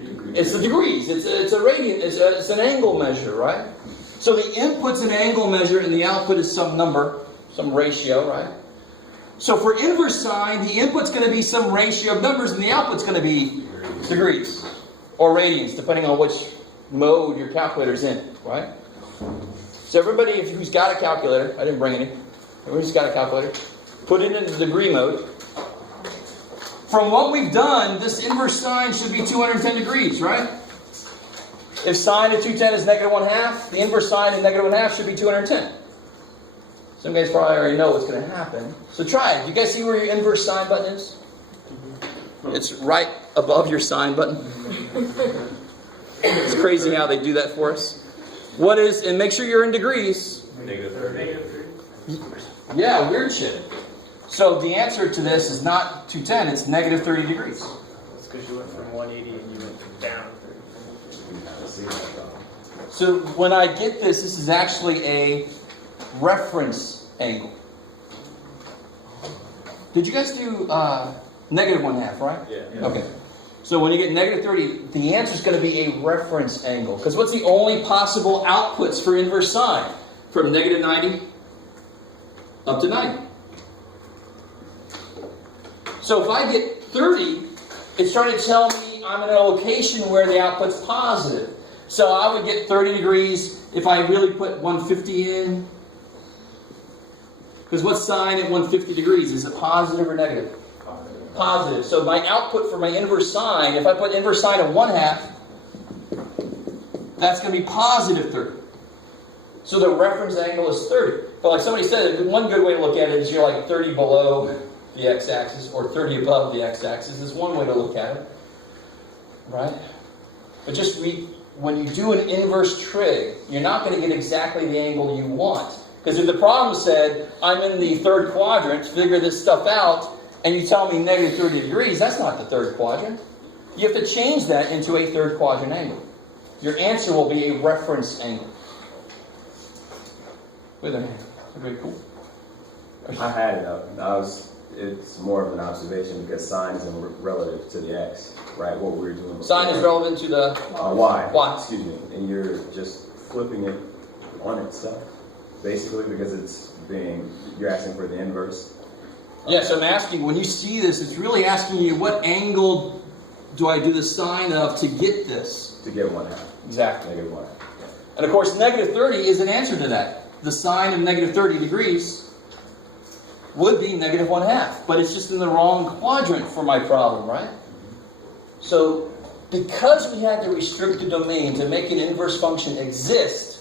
degrees. It's the degrees. It's a radian. It's an angle measure, right? So the input's an angle measure, and the output is some number, some ratio, right? So for inverse sine, the input's going to be some ratio of numbers, and the output's going to be degrees or radians, depending on which mode your calculator's in, right? So everybody who's got a calculator, I didn't bring any, everybody who's got a calculator, put it into degree mode. From what we've done, this inverse sine should be 210 degrees, right? If sine of 210 is negative 1/2, the inverse sine of negative 1/2 should be 210. Some guys probably already know what's going to happen. So try it. Do you guys see where your inverse sine button is? It's right above your sine button. It's crazy how they do that for us. What is, and make sure you're in degrees. Yeah, weird shit. So the answer to this is not 210, it's negative 30 degrees. It's because you went from 180 and you went down 30. So when I get this is actually a reference angle. Did you guys do negative 1/2, right? Yeah. Okay. So when you get negative 30, the answer is going to be a reference angle. Because what's the only possible outputs for inverse sine? From negative 90 up to 90. So if I get 30, it's trying to tell me I'm in a location where the output's positive. So I would get 30 degrees if I really put 150 in. Because what's sine at 150 degrees? Is it positive or negative? Positive. So my output for my inverse sine, if I put inverse sine at 1/2, that's going to be positive 30. So the reference angle is 30. But like somebody said, one good way to look at it is you're like 30 below the x-axis or 30 above the x-axis. Is one way to look at it. Right? But just when you do an inverse trig, you're not going to get exactly the angle you want. Because if the problem said, I'm in the third quadrant, figure this stuff out, and you tell me negative 30 degrees, that's not the third quadrant. You have to change that into a third quadrant angle. Your answer will be a reference angle. Wait a minute. Everybody cool? I had it up. It's more of an observation because sine is relative to the x, right? What we were doing before. Sine is relevant to the y. Y. Excuse me. And you're just flipping it on itself, basically, because you're asking for the inverse. Yes, I'm asking, when you see this, it's really asking you, what angle do I do the sine of to get this? To get 1/2. Exactly. Negative 1/2. And of course, negative 30 is an answer to that. The sine of negative 30 degrees would be negative 1/2, but it's just in the wrong quadrant for my problem, right? So, because we had to restrict the domain to make an inverse function exist,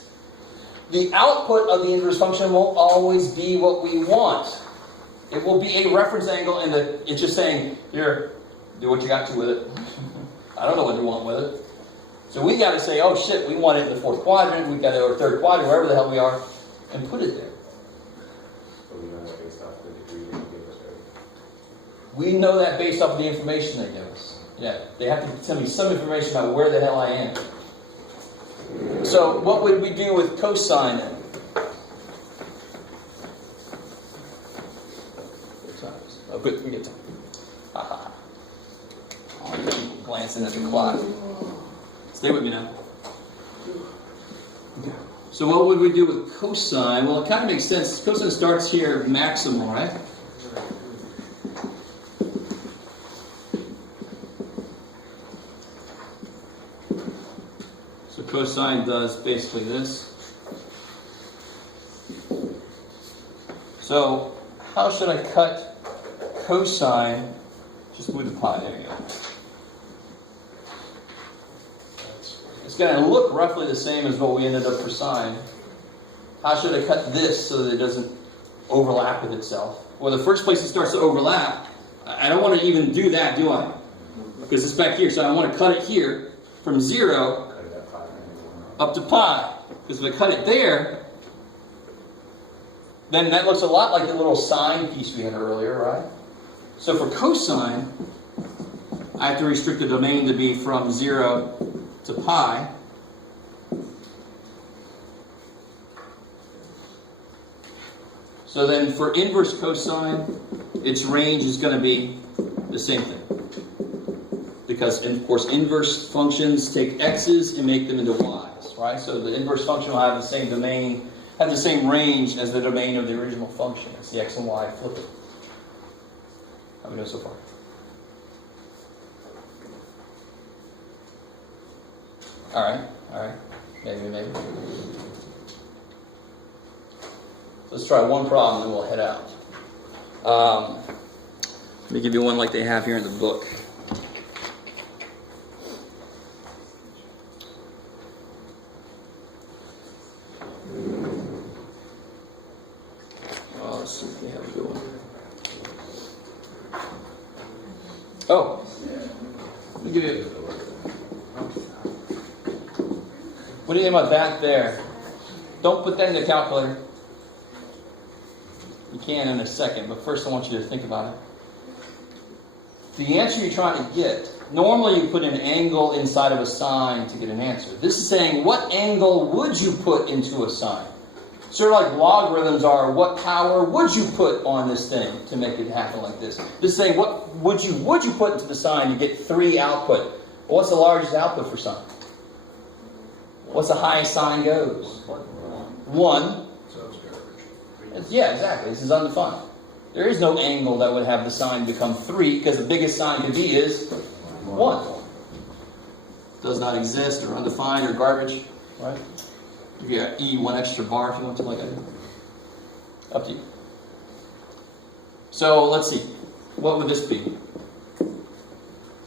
the output of the inverse function won't always be what we want. It will be a reference angle, and it's just saying, here, do what you got to with it. I don't know what you want with it. So we got to say, oh shit, we want it in the fourth quadrant, we got it in the third quadrant, wherever the hell we are, and put it there. So we know that based off the degree that you give us, right? We know that based off of the information they give us. Yeah, they have to tell me some information about where the hell I am. So what would we do with cosine then? Oh, good, we get time. Haha. Oh, glancing at the clock. Stay with me now. Okay. So what would we do with cosine? Well, it kind of makes sense. Cosine starts here maximal, right? So cosine does basically this. So how should I cut cosine? Just move the pi, there you go. It's going to look roughly the same as what we ended up for sine. How should I cut this so that it doesn't overlap with itself? Well, the first place it starts to overlap, I don't want to even do that, do I? Because it's back here, so I want to cut it here from 0 up to pi. Because if I cut it there, then that looks a lot like the little sine piece we had earlier, right? So for cosine, I have to restrict the domain to be from 0 to pi. So then for inverse cosine, its range is going to be the same thing. Because, of course, inverse functions take x's and make them into y's, right? So the inverse function will have the same domain, have the same range as the domain of the original function. It's the x and y, flip it. How we doing so far? Alright. Maybe. Let's try one problem and we'll head out. Let me give you one like they have here in the book. Oh, let's see if they have a good one. Oh, let me give you What do you think about that there? Don't put that in the calculator. You can in a second, but first I want you to think about it. The answer you're trying to get, normally you put an angle inside of a sign to get an answer. This is saying, what angle would you put into a sign? Sort of like logarithms are, what power would you put on this thing to make it happen like this? This is saying, what would you put into the sign to get 3 output? Well, what's the largest output for sign? What's the highest sign goes? 1. Yeah, exactly. This is undefined. There is no angle that would have the sign become 3, because the biggest sign could be is 1. Does not exist, or undefined, or garbage, right? Give you an E, 1 extra bar if you want to, like that. Up to you. So let's see. What would this be? You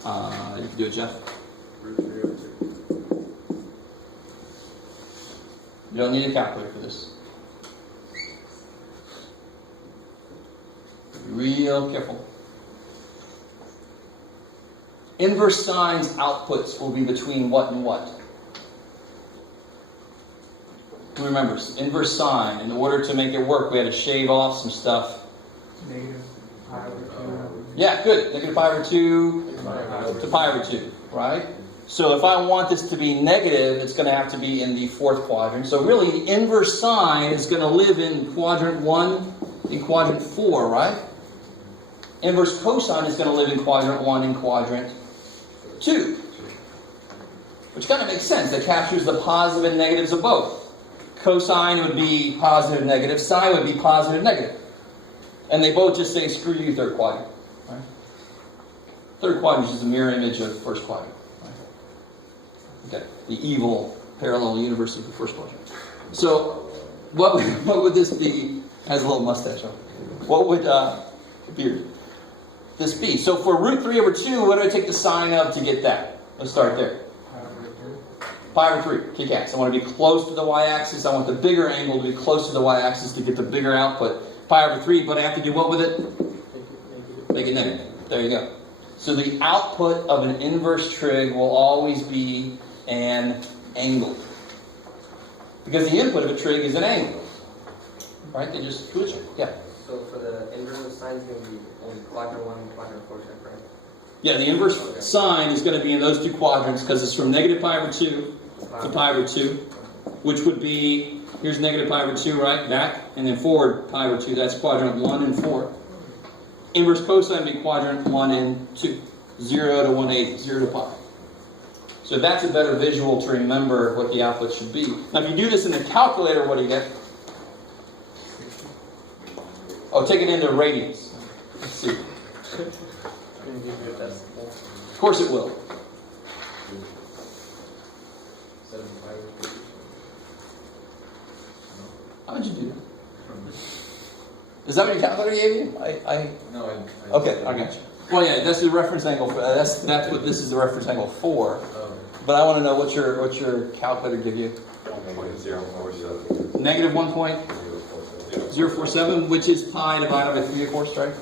can do it, Jeff. You don't need a calculator for this. Be real careful. Inverse signs outputs will be between what and what? Who remembers? Inverse sign. In order to make it work, we had to shave off some stuff. Negative pi over 2. Yeah, good. Negative pi over 2 to pi over 2, right? So if I want this to be negative, it's going to have to be in the 4th quadrant. So really, the inverse sign is going to live in quadrant 1 and quadrant 4, right? Inverse cosine is going to live in quadrant 1 and quadrant 2. Which kind of makes sense. That captures the positive and negatives of both. Cosine would be positive, negative. Sine would be positive, negative. And they both just say, screw you, 3rd quadrant. Right? 3rd quadrant is just a mirror image of 1st quadrant. Right? Okay. The evil parallel universe of the 1st quadrant. So, what would this be? Has a little mustache on. What would beard this be? So for root 3 over 2, what do I take the sine of to get that? Let's start there. Pi over 3. Kick ass. I want to be close to the y-axis. I want the bigger angle to be close to the y-axis to get the bigger output. Pi over 3, but I have to do what with it? Make it negative. There you go. So the output of an inverse trig will always be an angle. Because the input of a trig is an angle. Right? They just switch it. Yeah. So for the inverse of sign is going to be in quadrant 1 and quadrant 4, right? Yeah, the inverse sign is going to be in those 2 quadrants because it's from negative pi over 2 to pi over 2, which would be, here's negative pi over 2, right? Back, and then forward pi over 2. That's quadrant 1 and 4. Inverse cosine would be quadrant 1 and 2. 0 to 180, 0 to pi. So that's a better visual to remember what the output should be. Now, if you do this in the calculator, what do you get? Oh, take it into radians. Let's see. Of course it will. How did you do that? Is that what your calculator gave you? No, Okay, I got you. Well, yeah, that's the reference angle. That's what this is the reference angle for. But I want to know what your calculator give you. Negative 1.047, which is pi divided by 3, of course, right?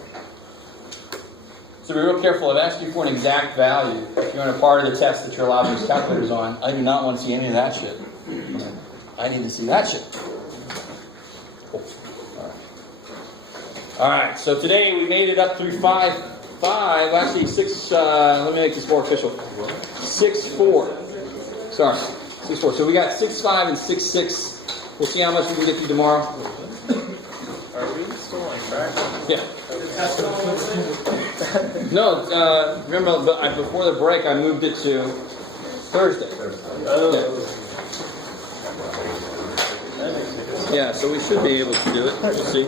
So be real careful. I've asked you for an exact value. If you're in a part of the test that you're allowed to use calculators on, I do not want to see any of that shit. I need to see that shit. Cool. All right. So today we made it up through 5. Actually 6. Let me make this more official. 6-4. Sorry, 6-4. So we got 6-5 and 6-6. We'll see how much we can get through tomorrow. Are we still on track? Yeah. The test on Wednesday? No, remember before the break I moved it to Thursday. Yeah, so we should be able to do it. We'll see.